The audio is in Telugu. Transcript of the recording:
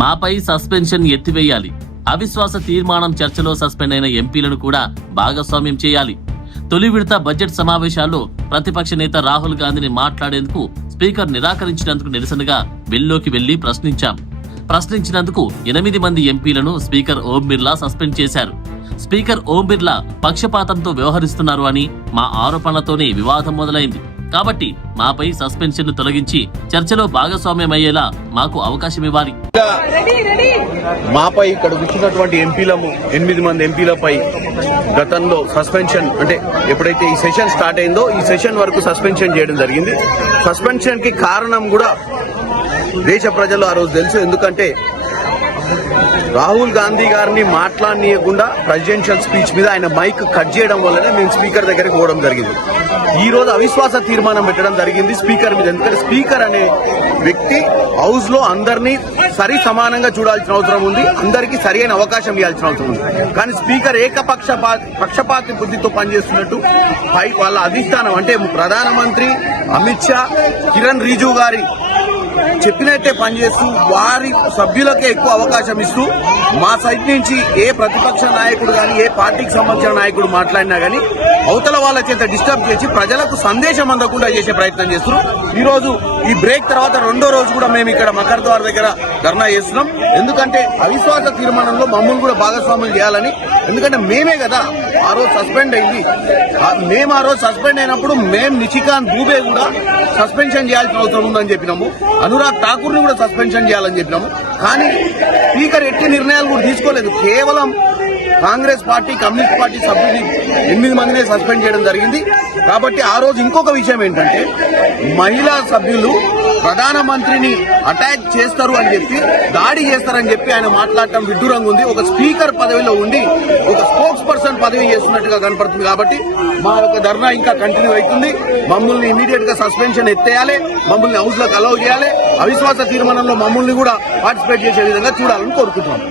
మాపై సస్పెన్షన్ ఎత్తివేయాలి. అవిశ్వాస తీర్మానం చర్చలో సస్పెండ్ అయిన ఎంపీలను కూడా భాగస్వామ్యం చేయాలి. తొలి విడత బడ్జెట్ సమావేశాల్లో ప్రతిపక్ష నేత రాహుల్ గాంధీని మాట్లాడేందుకు స్పీకర్ నిరాకరించినందుకు నిరసనగా వెల్లోకి వెళ్లి ప్రశ్నించినందుకు 8 మంది ఎంపీలను స్పీకర్ ఓం బిర్లా సస్పెండ్ చేశారు. స్పీకర్ ఓం బిర్లా పక్షపాతంతో వ్యవహరిస్తున్నారు అని మా ఆరోపణలతోనే వివాదం మొదలైంది. కాబట్టి మాపై సస్పెన్షన్ తొలగించి చర్చలో భాగస్వామ్యమయ్యేలా మాకు అవకాశం ఇవ్వాలి. మాపై ఇక్కడ కూర్చున్నటువంటి 8 మంది ఎంపీలపై గతంలో సస్పెన్షన్ అంటే ఎప్పుడైతే ఈ సెషన్ స్టార్ట్ అయిందో ఈ సెషన్ వరకు సస్పెన్షన్ చేయడం జరిగింది. సస్పెన్షన్ కి కారణం కూడా దేశ ప్రజలు ఆ రోజు తెలుసు. ఎందుకంటే రాహుల్ గాంధీ గారిని మాట్లాడనీయకుండా ప్రెసిడెన్షియల్ స్పీచ్ మీద ఆయన మైక్ కట్ చేయడం వల్లనే మేము స్పీకర్ దగ్గరికి పోవడం జరిగింది. ఈ రోజు అవిశ్వాస తీర్మానం పెట్టడం జరిగింది స్పీకర్ మీద. ఎందుకంటే స్పీకర్ అనే వ్యక్తి హౌస్ లో అందరినీ సరి సమానంగా చూడాల్సిన అవసరం ఉంది, అందరికీ సరైన అవకాశం ఇవ్వాల్సిన అవసరం ఉంది. కానీ స్పీకర్ పక్షపాతి బుద్ధితో పనిచేస్తున్నట్టు వాళ్ళ అధిష్టానం అంటే ప్రధానమంత్రి అమిత్ షా, కిరణ్ రిజిజు గారి చెప్పినట్టే పనిచేస్తూ వారి సభ్యులకే ఎక్కువ అవకాశం ఇస్తూ మా సైడ్ నుంచి ఏ ప్రతిపక్ష నాయకుడు గాని ఏ పార్టీకి సంబంధించిన నాయకుడు మాట్లాడినా గానీ అవతల వాళ్ళ చేత డిస్టర్బ్ చేసి ప్రజలకు సందేశం అందకుండా చేసే ప్రయత్నం చేస్తున్నారు. ఈ రోజు ఈ బ్రేక్ తర్వాత 2వ రోజు కూడా మేము ఇక్కడ మకర్ ద్వార్ దగ్గర ధర్నా చేస్తున్నాం. ఎందుకంటే అవిశ్వాస తీర్మానంలో మమ్మల్ని కూడా భాగస్వాములు చేయాలని. ఎందుకంటే మేమే కదా ఆ రోజు సస్పెండ్ అయింది. మేము ఆ రోజు సస్పెండ్ అయినప్పుడు మేము నిషికాంత్ దూబే కూడా సస్పెన్షన్ చేయాల్సిన అవసరం ఉందని చెప్పినాము. అనురాగ్ ఠాకూర్ ని కూడా సస్పెన్షన్ చేయాలని చెప్పినాము. కానీ స్పీకర్ ఎట్టి నిర్ణయాలు కూడా తీసుకోలేదు. కేవలం కాంగ్రెస్ పార్టీ, కమ్యూనిస్ట్ పార్టీ సభ్యులు 8 మందినే సస్పెండ్ చేయడం జరిగింది. కాబట్టి ఆ రోజు ఇంకొక విషయం ఏంటంటే మహిళా సభ్యులు ప్రధానమంత్రిని అటాక్ చేస్తారు అని చెప్పి, దాడి చేస్తారని చెప్పి ఆయన మాట్లాడటం విడ్డూరంగా ఉంది. ఒక స్పీకర్ పదవిలో ఉండి ఒక స్పోక్స్ పర్సన్ పదవి చేస్తున్నట్టుగా కనపడుతుంది. కాబట్టి మా యొక్క ధర్నా ఇంకా కంటిన్యూ అవుతుంది. మమ్మల్ని ఇమీడియట్ గా సస్పెన్షన్ ఎత్తేయాలి, మమ్మల్ని హౌస్ లోకి అలౌ చేయాలి, అవిశ్వాస తీర్మానంలో మమ్మల్ని కూడా పార్టిసిపేట్ చేసే విధంగా చూడాలని కోరుకుంటున్నాం.